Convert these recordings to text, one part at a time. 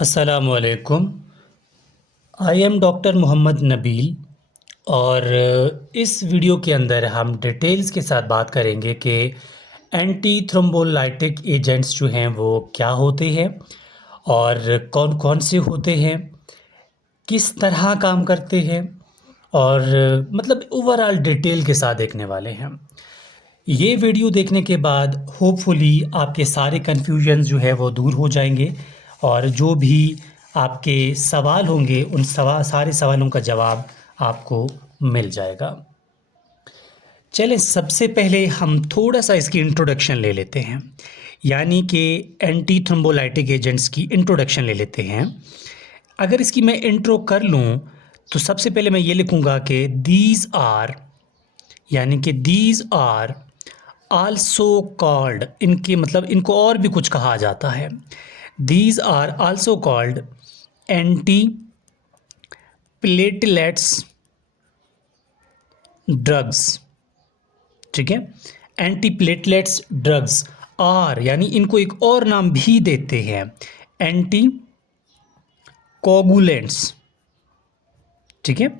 अस्सलामुअलैकुम। I am doctor Mohammad Nabeel और इस वीडियो के अंदर हम डिटेल्स के साथ बात करेंगे कि एंटी थ्रोम्बोलाइटिक एजेंट्स जो हैं वो क्या होते हैं और कौन कौन से होते हैं, किस तरह काम करते हैं और मतलब ओवरऑल डिटेल के साथ देखने वाले हैं। ये वीडियो देखने के बाद होपफुली आपके सारे कन्फ्यूजन्स जो है वो दूर हो जाएंगे और जो भी आपके सवाल होंगे उन सारे सवालों का जवाब आपको मिल जाएगा। चलें, सबसे पहले हम थोड़ा सा इसकी इंट्रोडक्शन ले लेते हैं, यानी कि एंटी थ्रोम्बोलाइटिक एजेंट्स की इंट्रोडक्शन ले लेते हैं। अगर इसकी मैं इंट्रो कर लूँ तो सबसे पहले मैं ये लिखूँगा कि दीज आर, यानी कि दीज आर आल्सो कॉल्ड, इनके मतलब इनको और भी कुछ कहा जाता है। These are also called anti platelets drugs. ठीक है, एंटी प्लेटलेट्स ड्रग्स आर, यानी इनको एक और नाम भी देते हैं, एंटी कोगुलेंट्स। ठीक है,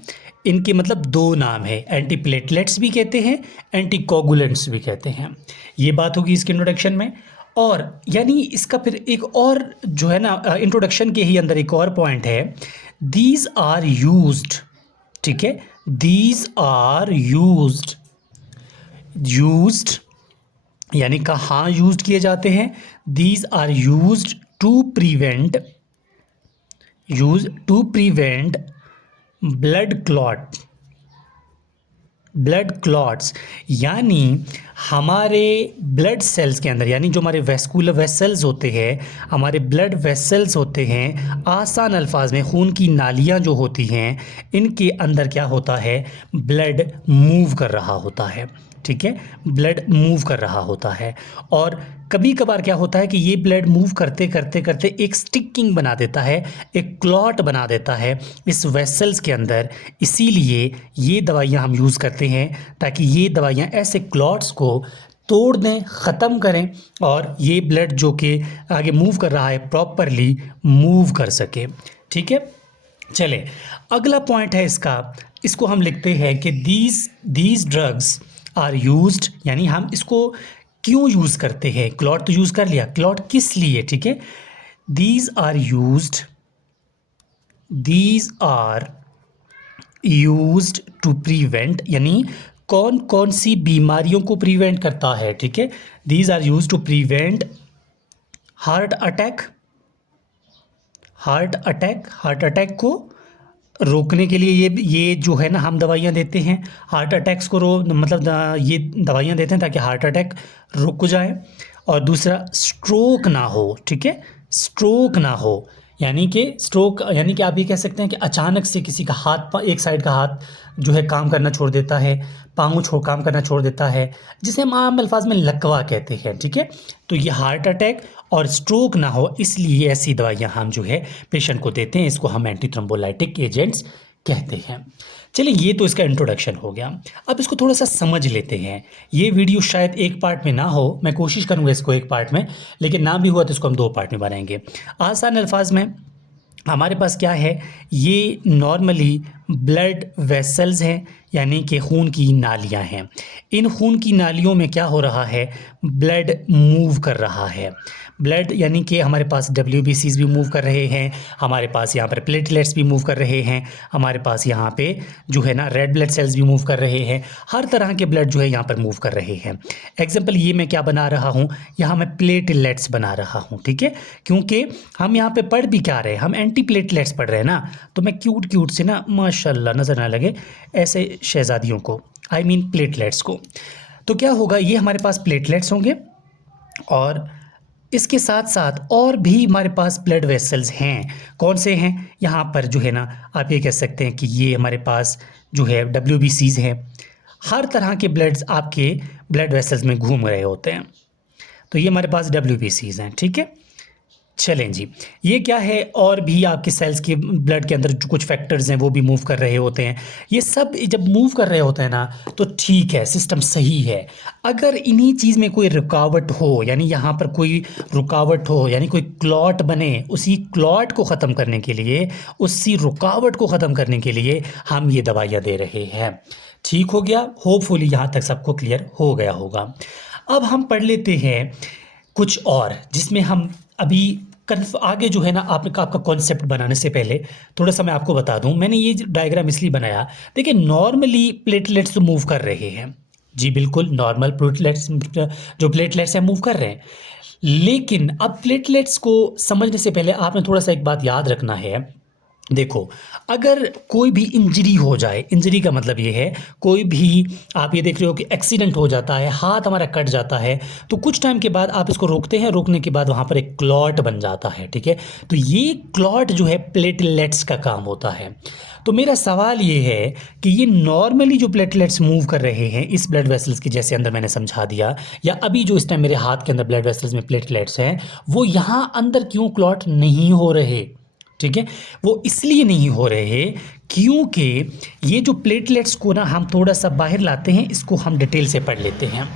इनके मतलब दो नाम है, एंटी प्लेटलेट्स भी कहते हैं, एंटी कोगुलेंट्स भी कहते हैं। ये बात होगी इसके इंट्रोडक्शन में। और यानी इसका फिर एक और जो है ना, इंट्रोडक्शन के ही अंदर एक और पॉइंट है, दीज आर यूज्ड। ठीक है, दीज आर यूज्ड, यूज्ड यानी कहाँ यूज्ड किए जाते हैं, these are used to prevent, use to prevent blood clot, blood clots, यानी हमारे ब्लड सेल्स के अंदर, यानी जो हमारे वेस्कुलर वेसल्स होते हैं, हमारे ब्लड वेसल्स होते हैं, आसान अल्फाज में खून की नालियाँ जो होती हैं, इनके अंदर क्या होता है, ब्लड मूव कर रहा होता है। ठीक है, ब्लड मूव कर रहा होता है और कभी कभार क्या होता है कि ये ब्लड मूव करते करते करते एक स्टिकिंग बना देता है, एक क्लॉट बना देता है इस वेसल्स के अंदर। इसीलिए ये दवाइयाँ हम यूज़ करते हैं ताकि ये दवाइयाँ ऐसे क्लॉट्स को तोड़ दें, ख़त्म करें और ये ब्लड जो कि आगे मूव कर रहा है प्रॉपरली मूव कर सके। ठीक है, चले अगला पॉइंट है इसका, इसको हम लिखते हैं कि दीज ड्रग्स आर यूज्ड, यानी हम इसको क्यों यूज़ करते हैं। क्लॉट तो यूज़ कर लिया, क्लॉट किस लिए। ठीक है, these are used, these are used to prevent, यानी कौन कौन सी बीमारियों को प्रिवेंट करता है। ठीक है, these are used to prevent heart attack, heart attack को रोकने के लिए ये जो है ना हम दवाइयाँ देते हैं, हार्ट अटैक्स को मतलब ये दवाइयाँ देते हैं ताकि हार्ट अटैक रुक जाए। और दूसरा स्ट्रोक ना हो। ठीक है, स्ट्रोक ना हो, यानी कि स्ट्रोक यानी कि आप ये कह सकते हैं कि अचानक से किसी का हाथ एक साइड का हाथ जो है काम करना छोड़ देता है, पाँव काम करना छोड़ देता है, जिसे हम आम अल्फाज में लकवा कहते हैं। ठीक है, तो ये हार्ट अटैक और स्ट्रोक ना हो इसलिए ऐसी दवाइयाँ हम जो है पेशेंट को देते हैं, इसको हम एंटी थ्रोम्बोलाइटिक एजेंट्स कहते हैं। चलिए, ये तो इसका इंट्रोडक्शन हो गया। अब इसको थोड़ा सा समझ लेते हैं। ये वीडियो शायद एक पार्ट में ना हो, मैं कोशिश करूँगा इसको एक पार्ट में, लेकिन ना भी हुआ तो इसको हम दो पार्ट में बनाएंगे। आसान अल्फाज में हमारे पास क्या है, ये नॉर्मली ब्लड वेसल्स हैं, यानी कि खून की नालियां हैं। इन खून की नालियों में क्या हो रहा है, ब्लड मूव कर रहा है। ब्लड यानी कि हमारे पास WBCs भी मूव कर रहे हैं, हमारे पास यहाँ पर प्लेटलेट्स भी मूव कर रहे हैं, हमारे पास यहाँ पे जो है ना रेड ब्लड सेल्स भी मूव कर रहे हैं, हर तरह के ब्लड जो है यहाँ पर मूव कर रहे हैं। एग्जाम्पल ये मैं क्या बना रहा हूँ, यहाँ मैं प्लेटलेट्स बना रहा हूँ। ठीक है, क्योंकि हम यहाँ पे पढ़ भी क्या रहे हैं, हम एंटी प्लेटलेट्स पढ़ रहे हैं ना, तो मैं क्यूट क्यूट से ना माशाल्लाह नज़र ना लगे ऐसे शहज़ादियों को, आई मीन प्लेटलेट्स को। तो क्या होगा, ये हमारे पास प्लेटलेट्स होंगे और इसके साथ साथ और भी हमारे पास ब्लड वेसल्स हैं। कौन से हैं, यहाँ पर जो है ना आप ये कह सकते हैं कि ये हमारे पास जो है WBCs हैं। हर तरह के ब्लड्स आपके ब्लड वेसल्स में घूम रहे होते हैं, तो ये हमारे पास WBCs हैं। ठीक है, चलें जी, ये क्या है, और भी आपके सेल्स के ब्लड के अंदर जो कुछ फैक्टर्स हैं वो भी मूव कर रहे होते हैं। ये सब जब मूव कर रहे होते हैं ना, तो ठीक है, सिस्टम सही है। अगर इन्हीं चीज़ में कोई रुकावट हो, यानी यहाँ पर कोई रुकावट हो, यानी कोई क्लॉट बने, उसी क्लॉट को ख़त्म करने के लिए, उसी रुकावट को ख़त्म करने के लिए हम ये दवाइयाँ दे रहे हैं। ठीक हो गया, होपफुली यहाँ तक सबको क्लियर हो गया होगा। अब हम पढ़ लेते हैं कुछ और, जिसमें हम अभी आगे जो है ना, आपका कॉन्सेप्ट बनाने से पहले थोड़ा सा मैं आपको बता दूं, मैंने ये डायग्राम इसलिए बनाया, देखिए नॉर्मली प्लेटलेट्स तो मूव कर रहे हैं जी, बिल्कुल नॉर्मल प्लेटलेट्स, जो प्लेटलेट्स हैं मूव कर रहे हैं। लेकिन अब प्लेटलेट्स को समझने से पहले आपने थोड़ा सा एक बात याद रखना है। देखो, अगर कोई भी इंजरी हो जाए, इंजरी का मतलब ये है, कोई भी आप ये देख रहे हो कि एक्सीडेंट हो जाता है, हाथ हमारा कट जाता है, तो कुछ टाइम के बाद आप इसको रोकते हैं, रोकने के बाद वहाँ पर एक क्लॉट बन जाता है, ठीक है। तो ये क्लॉट जो है प्लेटलेट्स का काम होता है। तो मेरा सवाल ये है कि ये नॉर्मली जो प्लेटलेट्स मूव कर रहे हैं इस ब्लड वेसल्स के, जैसे अंदर मैंने समझा दिया, या अभी जो इस टाइम मेरे हाथ के अंदर ब्लड वेसल्स में प्लेटलेट्स हैं, वो यहाँ अंदर क्यों क्लॉट नहीं हो रहे, ठीक है। वो इसलिए नहीं हो रहे क्योंकि ये जो प्लेटलेट्स को ना हम थोड़ा सा बाहर लाते हैं, इसको हम डिटेल से पढ़ लेते हैं।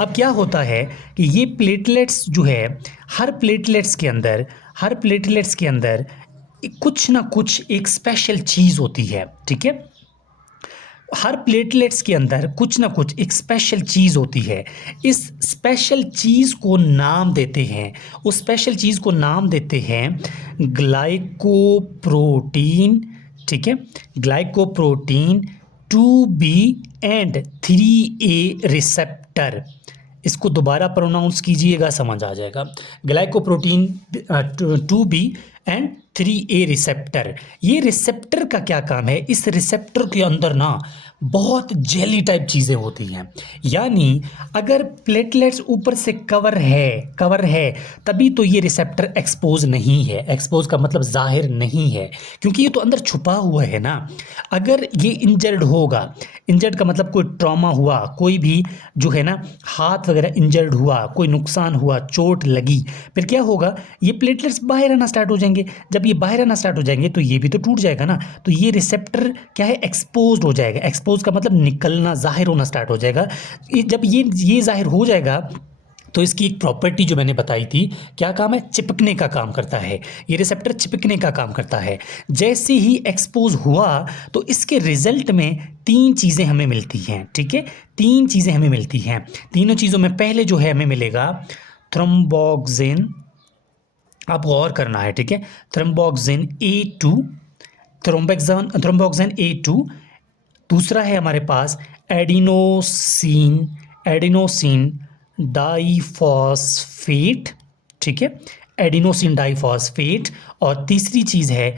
अब क्या होता है कि ये प्लेटलेट्स जो है, हर प्लेटलेट्स के अंदर कुछ ना कुछ एक स्पेशल चीज़ होती है, ठीक है। हर प्लेटलेट्स के अंदर कुछ ना कुछ एक स्पेशल चीज़ होती है। इस स्पेशल चीज़ को नाम देते हैं, उस स्पेशल चीज़ को नाम देते हैं ग्लाइकोप्रोटीन, ठीक है। Glycoprotein 2B and 3A receptor. इसको दोबारा प्रोनाउंस कीजिएगा, समझ आ जाएगा। Glycoprotein 2B and 3A receptor. ये रिसेप्टर का क्या काम है, इस रिसेप्टर के अंदर ना बहुत जेली टाइप चीज़ें होती हैं। यानी अगर प्लेटलेट्स ऊपर से कवर है तभी तो ये रिसेप्टर एक्सपोज नहीं है। एक्सपोज का मतलब जाहिर नहीं है, क्योंकि ये तो अंदर छुपा हुआ है ना। अगर ये इंजर्ड होगा, इंजर्ड का मतलब कोई ट्रॉमा हुआ, कोई भी जो है ना हाथ वगैरह इंजर्ड हुआ, कोई नुकसान हुआ, चोट लगी, फिर क्या होगा, ये प्लेटलेट्स बाहर आना स्टार्ट हो जाएंगे। जब ये बाहर आना स्टार्ट हो जाएंगे तो ये भी तो टूट जाएगा ना। तो ये रिसेप्टर क्या है, एक्सपोज हो जाएगा। एक्सपोज का मतलब निकलना, जाहिर होना स्टार्ट हो जाएगा। जब ये जाहिर हो जाएगा तो इसकी एक प्रॉपर्टी जो मैंने बताई थी, क्या काम है, चिपकने का काम करता है। ये रिसेप्टर चिपकने का काम करता है। जैसे ही एक्सपोज हुआ तो इसके रिजल्ट में 3 चीज़ें हमें मिलती हैं, ठीक है। 3 चीज़ें हमें मिलती हैं। तीनों चीज़ों में पहले जो है हमें मिलेगा थ्रोम्बोक्सिन, आपको और करना है, ठीक है। Thromboxane A2, thromboxane A2। दूसरा है हमारे पास एडिनोसिन डाइफॉस्फेट, ठीक है, एडिनोसिन डाइफॉस्फेट। और तीसरी चीज़ है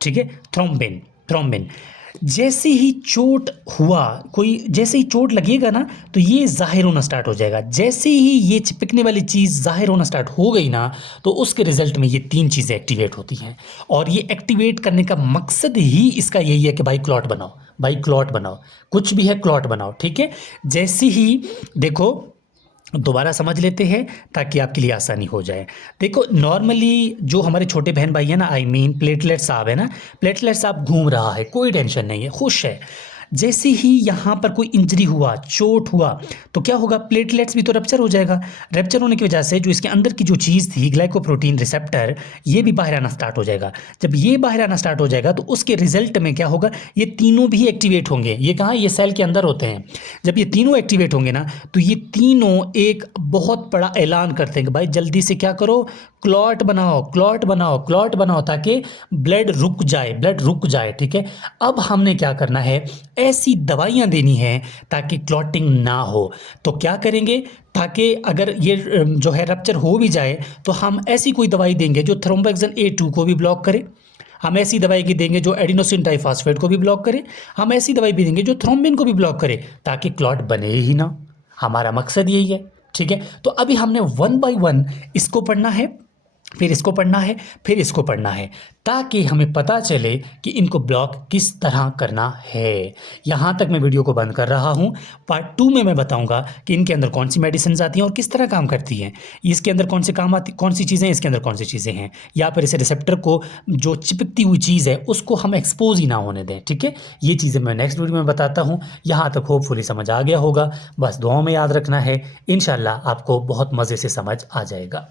ठीक है, थ्रोम्बिन। जैसे ही चोट हुआ, जैसे ही चोट लगेगा ना, तो ये जाहिर होना स्टार्ट हो जाएगा। जैसे ही ये चिपकने वाली चीज़ जाहिर होना स्टार्ट हो गई ना, तो उसके रिजल्ट में ये 3 चीज़ें एक्टिवेट होती हैं। और ये एक्टिवेट करने का मकसद ही इसका यही है कि भाई क्लॉट बनाओ, कुछ भी है क्लॉट बनाओ, ठीक है। जैसे ही देखो, दोबारा समझ लेते हैं ताकि आपके लिए आसानी हो जाए। देखो, नॉर्मली जो हमारे छोटे बहन भाई है ना, प्लेटलेट साहब है ना, प्लेटलेट साहब घूम रहा है, कोई टेंशन नहीं है, खुश है। जैसे ही यहाँ पर कोई इंजरी हुआ, चोट हुआ, तो क्या होगा, प्लेटलेट्स भी तो रप्चर हो जाएगा। रप्चर होने की वजह से जो इसके अंदर की जो चीज़ थी, ग्लाइकोप्रोटीन रिसेप्टर, ये भी बाहर आना स्टार्ट हो जाएगा। जब ये बाहर आना स्टार्ट हो जाएगा तो उसके रिजल्ट में क्या होगा, ये तीनों भी एक्टिवेट होंगे। ये कहाँ, ये सेल के अंदर होते हैं। जब ये तीनों एक्टिवेट होंगे ना, तो ये तीनों एक बहुत बड़ा ऐलान करते हैं कि भाई जल्दी से क्या करो, क्लॉट बनाओ, ताकि ब्लड रुक जाए, ठीक है। अब हमने क्या करना है, ऐसी दवाइयाँ देनी है ताकि क्लॉटिंग ना हो। तो क्या करेंगे, ताकि अगर ये जो है रप्चर हो भी जाए तो हम ऐसी कोई दवाई देंगे जो थ्रोम्बोक्सिन A2 को भी ब्लॉक करे। हम ऐसी दवाई की देंगे जो एडिनोसिन डाइफॉस्फेट को भी ब्लॉक करे। हम ऐसी दवाई भी देंगे जो थ्रोम्बिन को भी ब्लॉक करे, ताकि क्लॉट बने ही ना। हमारा मकसद यही है, ठीक है। तो अभी हमने 1 बाय 1 इसको पढ़ना है। फिर इसको पढ़ना है, फिर इसको पढ़ना है, ताकि हमें पता चले कि इनको ब्लॉक किस तरह करना है। यहाँ तक मैं वीडियो को बंद कर रहा हूँ। पार्ट 2 में मैं बताऊँगा कि इनके अंदर कौन सी मेडिसिन आती हैं और किस तरह काम करती हैं, इसके अंदर कौन से काम आती, कौन सी चीज़ें, इसके अंदर कौन सी चीज़ें हैं, या फिर इसे रिसेप्टर को जो चिपकती हुई चीज़ है उसको हम एक्सपोज ही ना होने दें। ठीक है, ये चीज़ें मैं नेक्स्ट वीडियो में बताता हूँ। यहाँ तक होपफुली समझ आ गया होगा। बस दुआओं में याद रखना है, इंशाल्लाह आपको बहुत मज़े से समझ आ जाएगा।